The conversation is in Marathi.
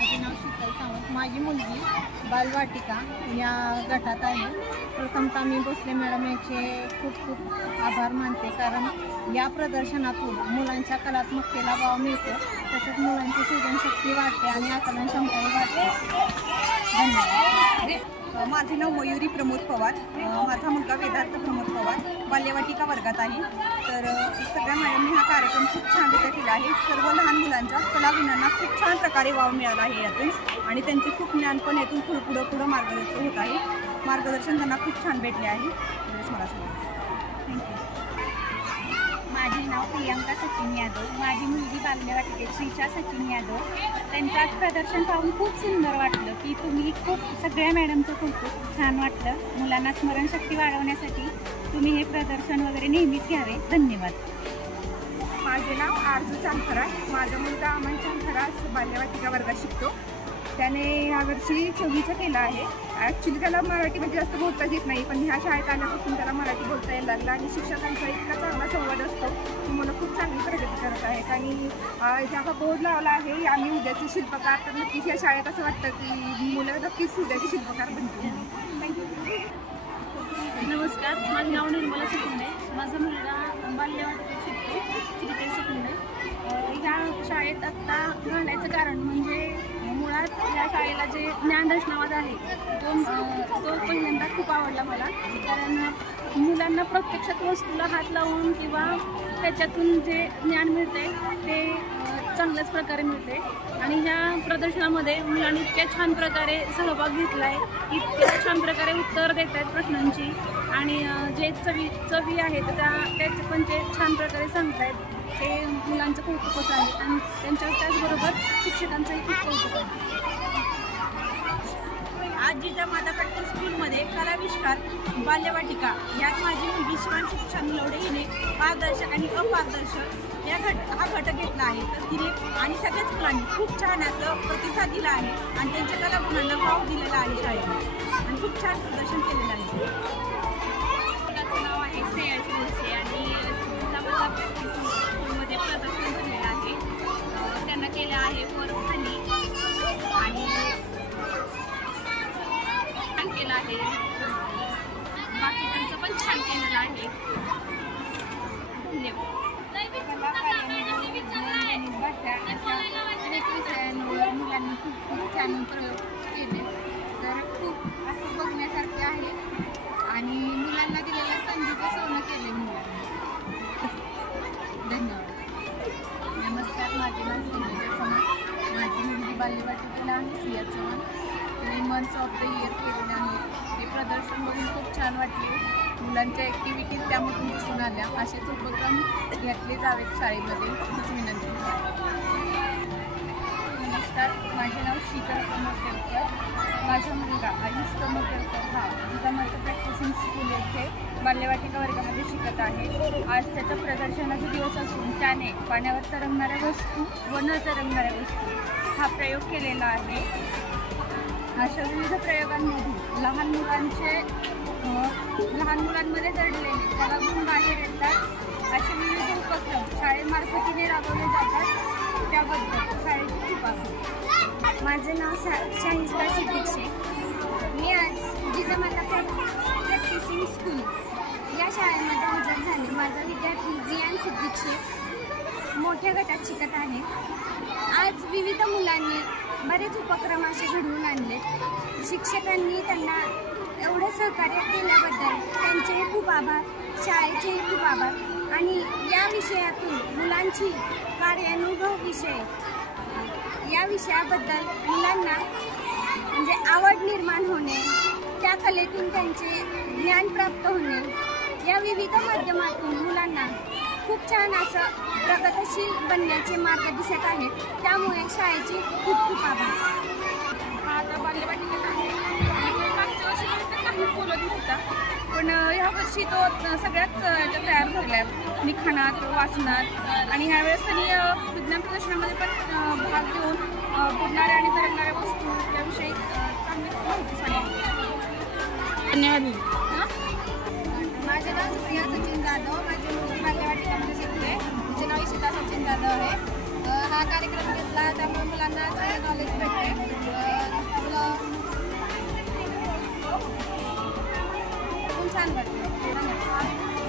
माझे नाव शीतल सावंत। माझी मुलगी बालवाटिका या गटात आहे। प्रथमतः मी भोसले मॅडम यांचे खूप खूप आभार मानते, कारण या प्रदर्शनातून मुलांच्या कलात्मकतेला वाव मिळतो, तसेच मुलांची सृजनशक्ती वाढते आणि आकलन क्षमताही वाढते। धन्यवाद। माझे नाव मयुरी प्रमोद पवार। माझा मुलगा वेदार्थ प्रमोद पवार बाल्यवाटिका वर्गात आहे। तर सगळ्या मॅडमने हा कार्यक्रम खूप छानरित्या केला आहे। सर्व लहान मुलांच्या कलागुणांना खूप छान प्रकारे वाव मिळाला आहे यातून, आणि त्यांचे खूप ज्ञान पण यातून पुढं मार्गदर्शन होत आहे। मार्गदर्शन त्यांना खूप छान भेटले आहे। मला थँक्यू। माझे नाव प्रियंका सचिन यादव। माझी मुलगी बाल्यवाटिकेत श्रीशा सचिन यादव। त्यांचं आज प्रदर्शन पाहून खूप सुंदर वाटलं की तुम्ही खूप सगळ्या मॅडमचं खूप छान वाटलं। मुलांना स्मरणशक्ती वाढवण्यासाठी तुम्ही हे प्रदर्शन वगैरे नेहमीच घ्यावे। धन्यवाद। माझे नाव आरजू चांदखरास। माझा मुलगा अमन चांदखरास बाल्यवाटिका वर्गात शिकतो। त्याने यावर्षी 24चं केलं आहे। ॲक्च्युली त्याला मराठीमध्ये जास्त बोलताच येत नाही, पण ह्या शाळेत आल्यापासून त्याला मराठी बोलता यायला लागला, आणि शिक्षकांचा इतका चांगला संवाद असतो की मुलं खूप चांगली प्रगती करत आहेत। आणि ज्याचा बोर्ड लावला आहे आम्ही उद्याचे शिल्पकार, तर नक्कीच या शाळेत असं वाटतं की मुलं नक्कीच उद्याचे शिल्पकार बनतील। नमस्कार, माझे नाव निर्मला सुकुंडे। माझा मुलगा बाल्यवाटिकेत शिकतो, श्रीते सुकुंडे। ह्या शाळेत आत्ता घालायचं कारण म्हणजे मुळात या शाळेला जे ज्ञानदर्शनावाद आहे तो पहिल्यांदा खूप आवडला मला, कारण मुलांना प्रत्यक्षात वस्तूला हात लावून किंवा त्याच्यातून जे ज्ञान मिळते ते चांगल्याच प्रकारे मिळते। आणि ह्या प्रदर्शनामध्ये मुलांनी इतक्या छान प्रकारे सहभाग घेतला आहे, इतक्या छान प्रकारे उत्तर देत आहेत प्रश्नांची, आणि जे चवी आहेत त्याचे पण ते छान प्रकारे सांगतायत। ते मुलांचं कौतुकच आहे, आणि त्यांच्या त्याचबरोबर शिक्षकांचंही खूप कौतुक आहे। आज जिजामाता पट्टी स्कूलमध्ये कलाविष्कार बाल्यवाटिका यात माझी मुलगी शिवांशी शामिलवडे हिने पारदर्शक आणि अपारदर्शक हा घटक घेतला आहे। तर तिने आणि सगळ्याच मुलांनी खूप छान असं प्रतिसाद दिला आहे, आणि त्यांच्या कलागुणांना वाव दिलेला आहे शाळेने, आणि खूप छान प्रदर्शन केलेलं आहे। त्याचं नाव आहे श्रेयांश मुळसे, आणि जिजामाता पट्टी स्कूलमध्ये प्रदर्शन केलेलं आहे। त्यांना केलं आहे खाली आणि छान केलं आहे, बाकी त्यांचं पण छान केलेलं आहे। धन्यवाद। मुलांनी खूप छान प्रयोग केले, तर खूप असं बघण्यासारखे आहे, आणि मुलांना दिलेल्या संधीचं सोनं केले मुलांनी। धन्यवाद। नमस्कार, माझे नाव संजय चव्हाण। माझी मुलगी बाल्यवाटिकेला आहे सिया चव्हाण। तिने मंथ्स ऑफ द इयर केलेले आहे। ते प्रदर्शन बघून खूप छान वाटले। मुलांच्या ॲक्टिव्हिटीज त्यामधून दिसून आल्या। असेच उपक्रम घेतले जावेत शाळेमध्ये, हीच विनंती। नमस्कार, माझे नाव शीतल प्रमोद केळकर। माझा मुलगा आयुष प्रमोद केळकर हा जिजामाता प्रॅक्टिसिंग स्कूल येथे बाल्यवाटिका वर्गामध्ये शिकत आहे। आज त्याचा प्रदर्शनाचा दिवस असून त्याने पाण्यावर तरंगणाऱ्या वस्तू व न तरंगणाऱ्या वस्तू हा प्रयोग केलेला आहे। अशा विविध प्रयोगांमधून लहान मुलांमध्ये दडलेले कलागुण बाहेर येतात। असे विविध उपक्रम शाळेमार्फतीने राबवले जातात, त्याबद्दल शाळेची खूप आभार। माझं नाव शाहिस्ता सिद्दीक शेख। मी आज जिजामाता प्रॅक्टिसिंग स्कूल या शाळेमध्ये हजर झाले। माझा विद्यार्थी जियान सिद्दीक शेख मोठ्या गटात शिकत आहे। आज विविध मुलांनी बरेच उपक्रम असे घडवून आणले। शिक्षकांनी त्यांना एवढं सहकार्य केल्याबद्दल त्यांचेही खूप आभार, शाळेचेही खूप आभार। आणि या विषयातून मुलांची कार्यानुभव विषय या विषयाबद्दल मुलांना म्हणजे आवड निर्माण होणे, त्या कलेतून त्यांचे ज्ञान प्राप्त होणे, या विविध माध्यमातून मुलांना खूप छान असं प्रगतशील बनण्याचे मार्ग दिसत आहेत। त्यामुळे शाळेचे खूप खूप आभार। हा आता बाल्यवाटिकेत आहे। मागच्या वर्षी काही बोलत नव्हता, पण ह्या वर्षी तो सगळ्यात तयार झाला लिखाणात, वाचनात, आणि ह्यावेळेस त्यांनी विज्ञान प्रदर्शनामध्ये पण भाग घेऊन बुडणाऱ्या आणि तरंगणाऱ्या वस्तू याविषयी चांगली माहिती सांगितली। धन्यवाद। माझे नाव सुप्रिया सचिन जाधव। माझी मुलगी बाल्यवाटिकामध्ये शिकते। तिचे नाव इशिता सचिन जाधव आहे। हा कार्यक्रम घेतला त्यामुळे मुलांना नॉलेज भेटते। छान वाटलं. धन्यवाद.